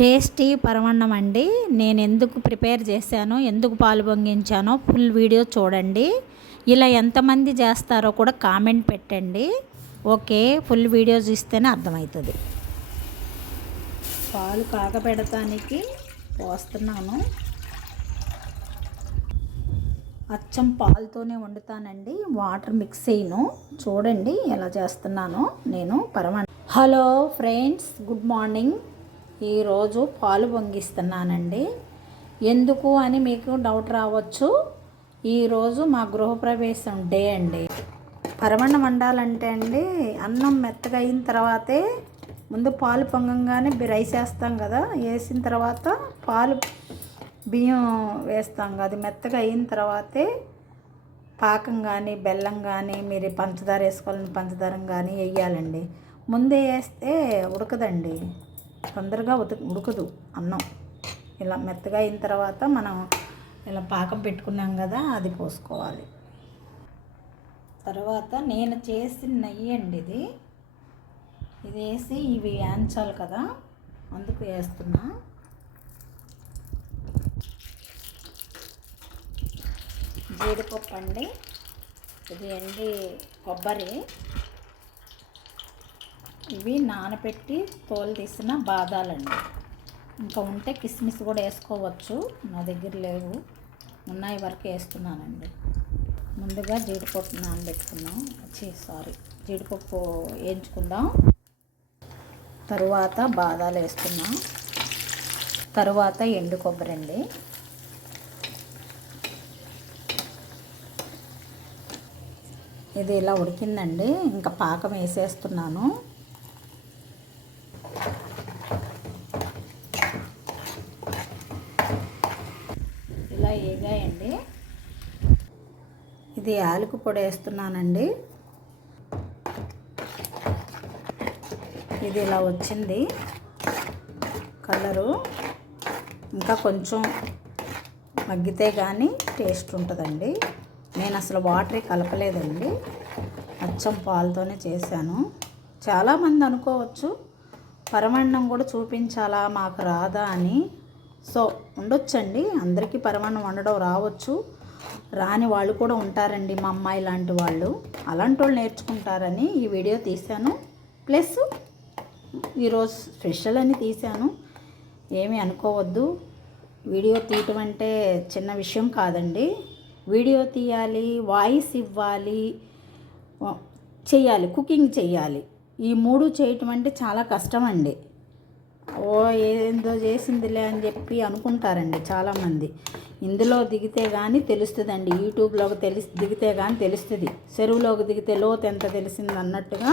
Tasty పరమాన్నం అండి. నేను ఎందుకు ప్రిపేర్ చేశానో, ఎందుకు పాలు పొంగించానో ఫుల్ వీడియో చూడండి. ఇలా ఎంతమంది చేస్తారో కూడా కామెంట్ పెట్టండి. ఓకే, ఫుల్ వీడియో చూస్తేనే అర్థమవుతుంది. పాలు కాగపెడతానికి పోస్తున్నాను. అచ్చం పాలతోనే వండుతానండి, వాటర్ మిక్స్ చేయను. చూడండి ఎలా చేస్తున్నానో నేను పరమాన్నం. Hello friends, good morning. ఈరోజు పాలు పొంగిస్తున్నానండి. ఎందుకు అని మీకు డౌట్ రావచ్చు. ఈరోజు మా గృహప్రవేశం డే అండి. పరమాన్నం వండాలంటే అండి, అన్నం మెత్తగా అయిన తర్వాతే ముందు పాలు పొంగంగానే రైస్ వేస్తాం కదా, వేసిన తర్వాత పాలు బియ్యం వేస్తాం కదా, అది మెత్తగా అయిన తర్వాతే పాకం కానీ బెల్లం కానీ మీరు పంచదార వేసుకోవాలని పంచదార కానీ వేయాలండి. ముందే వేస్తే ఉడకదండి, తొందరగా ఉడకదు అన్నం. ఇలా మెత్తగా అయిన తర్వాత మనం ఇలా పాకం పెట్టుకున్నాం కదా, అది పోసుకోవాలి. తర్వాత నేను చేసిన నెయ్యి అండి ఇది వేసి ఇవి వేయించాలి కదా, అందుకు వేస్తున్నా. జీడిపప్పు అండి, ఇది ఎండి కొబ్బరి, ఇవి నానబెట్టి తోలు తీసిన బాదాలండి. ఇంకా ఉంటే కిస్మిస్ కూడా వేసుకోవచ్చు, నా దగ్గర లేవు, ఉన్నాయి వరకు వేస్తున్నానండి. ముందుగా జీడిపప్పు నానబెట్టుకున్నాం, జీడిపప్పు వేయించుకుందాం. తరువాత బాదాలు వేస్తున్నాం. తరువాత ఎండు కొబ్బరి అండి. ఇది ఇలా ఉడికిందండి, ఇంకా పాకం వేసేస్తున్నాను. ఇలా వేగాయండి. ఇది యాలకు పొడి వేస్తున్నానండి. ఇది ఇలా వచ్చింది కలరు. ఇంకా కొంచెం మగ్గితే కానీ టేస్ట్ ఉంటుందండి. నేను అసలు వాటరే కలపలేదండి, అచ్చం పాలతోనే చేశాను. చాలామంది అనుకోవచ్చు పరమాన్నం కూడా చూపించాలా, మాకు రాదా అని. సో ఉండొచ్చండి, అందరికీ పరమాన్నం వండడం రావచ్చు, రాని వాళ్ళు కూడా ఉంటారండి. మా అమ్మాయి లాంటి వాళ్ళు, అలాంటి వాళ్ళు నేర్చుకుంటారని ఈ వీడియో తీశాను. ప్లస్ ఈరోజు స్పెషల్ అని తీశాను, ఏమీ అనుకోవద్దు. వీడియో తీయటం అంటే చిన్న విషయం కాదండి. వీడియో తీయాలి, వాయిస్ ఇవ్వాలి, చెయ్యాలి, కుకింగ్ చెయ్యాలి. ఈ మూడు చేయటం అంటే చాలా కష్టం అండి. ఓ ఏందో చేసిందిలే అని చెప్పి అనుకుంటారండి చాలామంది. ఇందులో దిగితే కానీ తెలుస్తుందండి, యూట్యూబ్లోకి దిగితే కానీ తెలుస్తుంది. చెరువులోకి దిగితే లోతు ఎంత తెలిసింది అన్నట్టుగా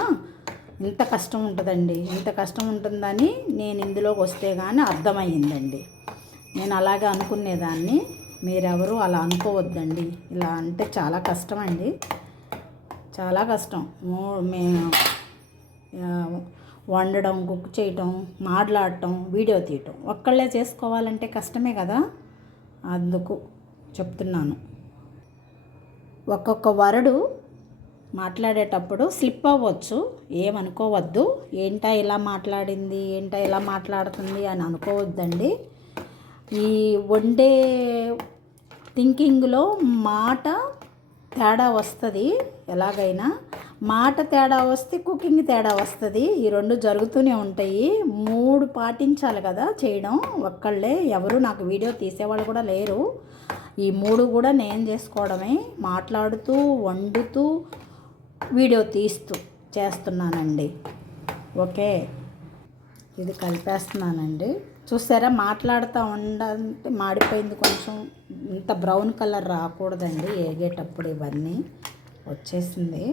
ఇంత కష్టం ఉంటుందండి. ఇంత కష్టం ఉంటుందని నేను ఇందులోకి వస్తే కానీ అర్థమయ్యిందండి. నేను అలాగే అనుకునేదాన్ని, మీరెవరు అలా అనుకోవద్దండి. ఇలా అంటే చాలా కష్టం అండి, చాలా కష్టం. మేము వండడం, కుక్ చేయటం, మాట్లాడటం, వీడియో తీయటం ఒక్కళ్ళే చేసుకోవాలంటే కష్టమే కదా, అందుకు చెప్తున్నాను. ఒక్కొక్క వరడు మాట్లాడేటప్పుడు స్లిప్ అవ్వచ్చు, ఏమనుకోవద్దు. ఏంటా ఇలా మాట్లాడింది, ఏంటా ఇలా మాట్లాడుతుంది అని అనుకోవద్దండి. ఈ వండే థింకింగ్లో మాట తేడా వస్తుంది. ఎలాగైనా మాట తేడా వస్తే కుకింగ్ తేడా వస్తుంది. ఈ రెండు జరుగుతూనే ఉంటాయి. మూడు పాటించాలి కదా చేయడం. ఒక్కళ్ళే ఎవరు నాకు వీడియో తీసేవాళ్ళు కూడా లేరు. ఈ మూడు కూడా నేను చేసుకోవడమే, మాట్లాడుతూ వండుతూ వీడియో తీస్తూ చేస్తున్నానండి. ఓకే, ఇది కలిపేస్తున్నానండి. చూసారా, మాట్లాడుతూ ఉండంటే మాడిపోయింది కొంచెం. ఇంత బ్రౌన్ కలర్ రాకూడదండి ఏగేటప్పుడు, ఇవన్నీ వచ్చేసింది.